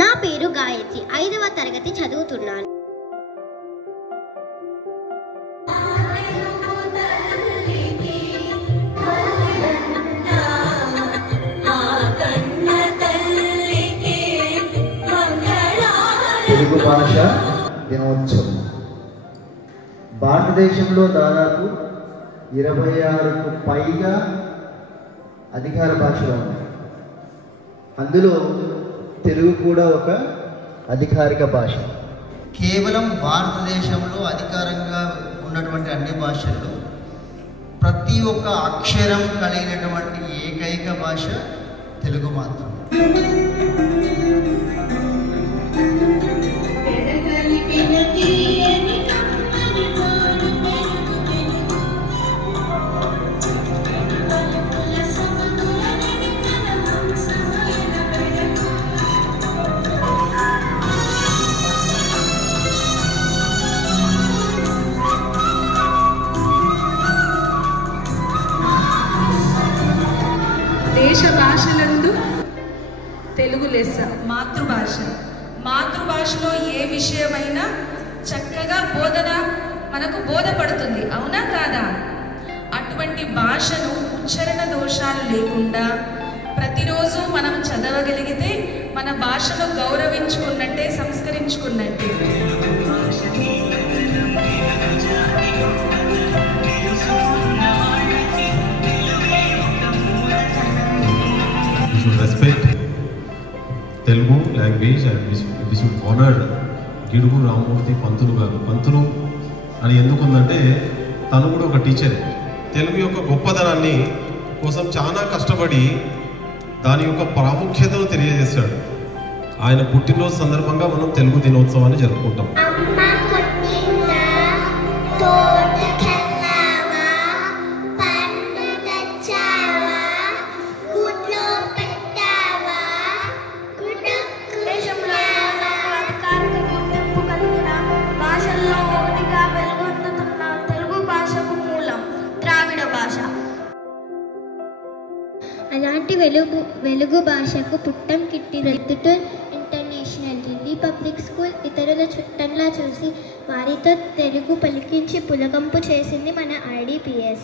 నా పేరు గాయత్రి, 5వ తరగతి చదువుతున్నాను. తెలుగు భాష దినోత్సవం భారతదేశంలో దాదాపు 26కు పైగా అధికార భాషలు ఉన్నాయి. అందులో తెలుగు కూడా ఒక అధికారిక భాష. కేవలం భారతదేశంలో అధికారంగా ఉన్నటువంటి అన్ని భాషల్లో ప్రతి ఒక్క అక్షరం కలిగినటువంటి ఏకైక భాష తెలుగు మాత్రం. దేశ భాషలందు తెలుగు లెస్స. మాతృభాషలో ఏ విషయమైనా చక్కగా మనకు బోధపడుతుంది, అవునా కాదా? అటువంటి భాషను ఉచ్చారణ దోషాలు లేకుండా ప్రతిరోజు మనం చదవగలిగితే మన భాషను గౌరవించుకున్నట్టే, సంస్కరించుకున్నట్టే. Respect Telugu language and we should honor Gidugu Ramamurthy పంతులు గారు. పంతులు అని ఎందుకుందంటే తను కూడా ఒక టీచరే. తెలుగు యొక్క గొప్పదనాన్ని కోసం చాలా కష్టపడి దాని యొక్క ప్రాముఖ్యతను తెలియజేశాడు. ఆయన పుట్టినరోజు సందర్భంగా మనం తెలుగు దినోత్సవాన్ని జరుపుకుంటాం. అలాంటి వెలుగు భాషకు పుట్టం కిట్టి రెడ్డిటూర్ ఇంటర్నేషనల్ ఢిల్లీ పబ్లిక్ స్కూల్ ఇతరుల చుట్టంలా చూసి వారితో తెలుగు పలికించి పులకంపు చేసింది మన IDPS.